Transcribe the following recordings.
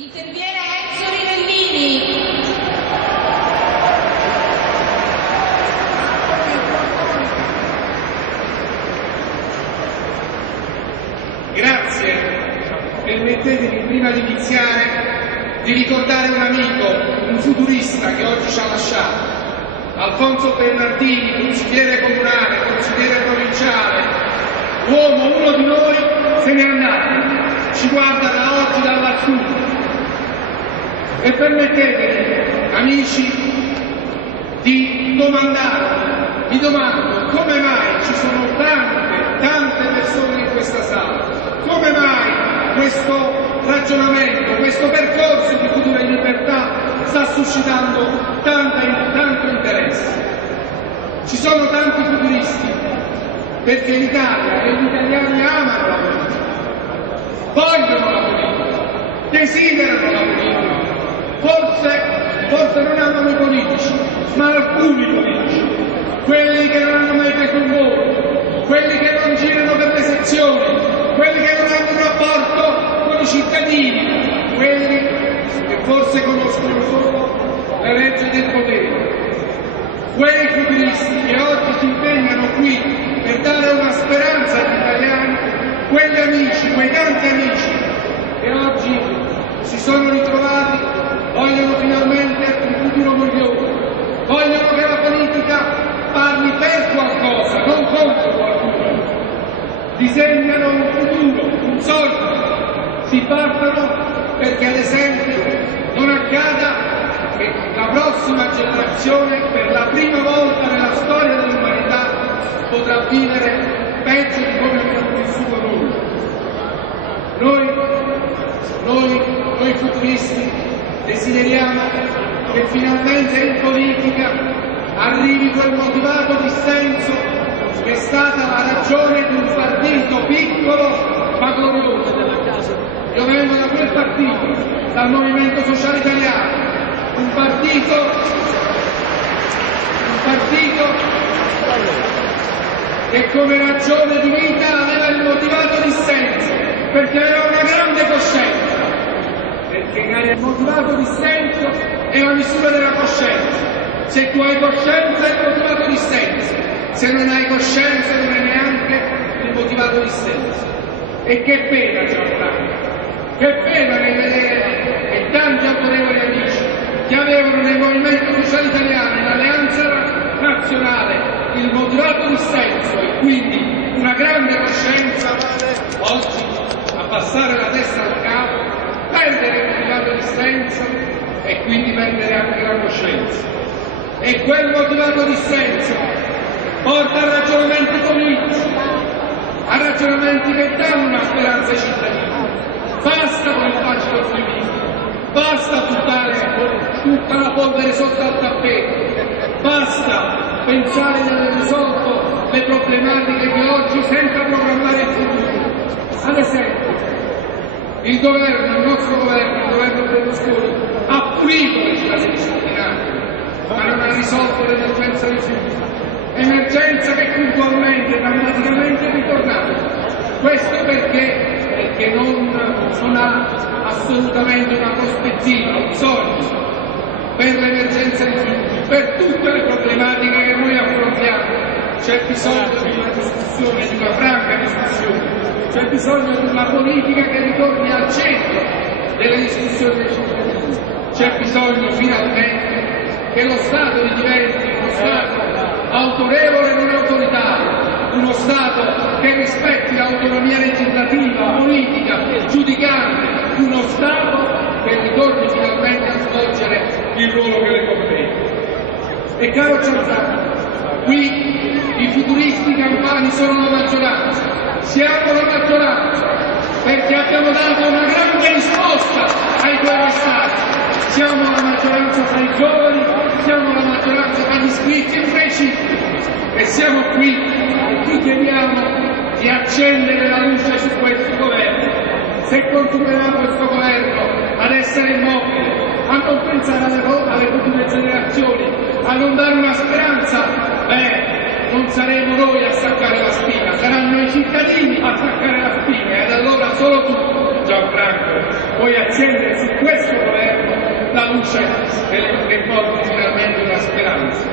Interviene Enzo Rinellini. Grazie. Permettetemi prima di iniziare di ricordare un amico, un futurista che oggi ci ha lasciato. Alfonso Bernardini, consigliere comunale, consigliere provinciale, uomo, uno di noi, se n'è andato. Ci guarda da oggi da lassù. E permettetemi, amici, di domandare, vi domando come mai ci sono tante persone in questa sala, come mai questo ragionamento, questo percorso di Futuro e Libertà sta suscitando tanto interesse. Ci sono tanti futuristi, perché l'Italia e gli italiani amano la politica, vogliono la politica, desiderano la politica. Forse non amano i politici, ma alcuni politici, quelli che non hanno mai preso un voto, quelli che non girano per le sezioni, quelli che non hanno un rapporto con i cittadini, quelli che forse conoscono solo le leggi del potere. Quei futuristi che oggi si impegnano qui per dare una speranza agli italiani, quegli amici, quei tanti amici che oggi si sono ritrovati, vogliono finalmente un futuro migliore, vogliono che la politica parli per qualcosa, non contro qualcuno, disegnano un futuro, un sogno, si battono perché ad esempio non accada che la prossima generazione per la prima volta nella storia dell'umanità potrà vivere peggio di come abbiamo vissuto noi. Noi futuristi desideriamo che finalmente in politica arrivi quel motivato dissenso che è stata la ragione di un partito piccolo ma glorioso. Io vengo da quel partito, dal Movimento Sociale Italiano, un partito che come ragione di vita aveva il motivato dissenso, perché aveva una grande coscienza. Perché il motivato dissenso è la misura della coscienza. Se tu hai coscienza è il motivato dissenso, se non hai coscienza non è neanche il motivato dissenso. E che pena, Gianfranco, che pena nel vedere che tanti autorevoli amici che avevano nel Movimento Sociale Italiano e nell'Alleanza Nazionale il motivato dissenso e quindi una grande coscienza, oggi a passare la testa al capo, perdere il motivato dissenso e quindi perdere anche la coscienza. E quel motivato dissenso porta a ragionamenti politici, a ragionamenti che danno una speranza ai cittadini. Basta con il facile ottimismo, basta buttare tutta la polvere sotto al tappeto, basta pensare di aver risolto le problematiche che oggi senza programmare il futuro. Ad esempio, il nostro governo, il governo Berlusconi, ha pulito le classi disciplinari, ma non ha risolto l'emergenza rifiuti. Emergenza che puntualmente e drammaticamente è ritornata. Questo perché non ha assolutamente una prospettiva, un sogno per l'emergenza rifiuti, per tutte le problematiche che noi affrontiamo. C'è bisogno di una discussione, di una franca discussione. C'è bisogno di una politica che ritorni al centro delle discussioni dei cittadini. C'è bisogno finalmente che lo Stato diventi uno Stato autorevole e non autoritario, uno Stato che rispetti l'autonomia legislativa, politica, giudicante, uno Stato che ritorni finalmente a svolgere il ruolo che le compete. E caro Gianfranco, qui i futuristi campani sono la maggioranza. Siamo la maggioranza perché abbiamo dato una grande risposta ai tuoi messaggi. Siamo la maggioranza tra i giovani, siamo la maggioranza tra gli iscritti e tra i cittadini. E siamo qui e ti chiediamo di accendere la luce su questo governo. Se continuerà questo governo ad essere immobile, a non pensare alle future generazioni, a non dare una speranza, non saremo noi a staccare la spina, saranno i cittadini a staccare la spina, ed allora solo tu Gianfranco, puoi accendere su questo governo la luce che porti finalmente una speranza.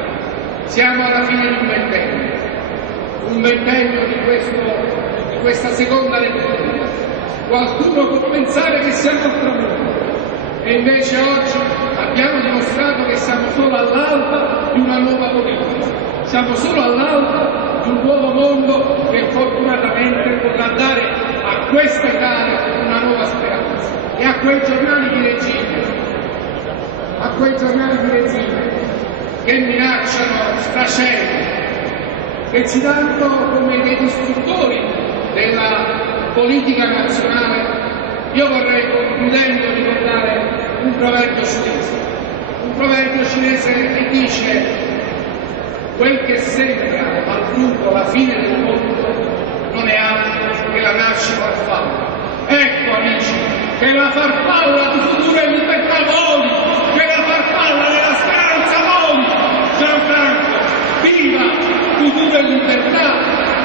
Siamo alla fine di un ventennio di questa seconda Repubblica. Qualcuno può pensare che siamo al tramonto e invece oggi abbiamo dimostrato che siamo solo all'alba di una nuova politica, siamo solo all'alba di un nuovo mondo che fortunatamente potrà dare a questa Italia una nuova speranza e a quei giornali di regime che minacciano stracerie, che ci danno come dei distruttori della politica nazionale. Io vorrei, concludendo, ricordare un proverbio cinese che dice: quel che sembra al lungo la fine del mondo non è altro che la nascita farfalla. Ecco, amici, che la farfalla di futuro e libertà voli, che la farfalla della speranza voli. Gianfranco, viva futuro e libertà,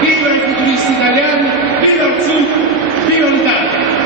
viva i futuristi italiani, viva il Sud, viva l'Italia!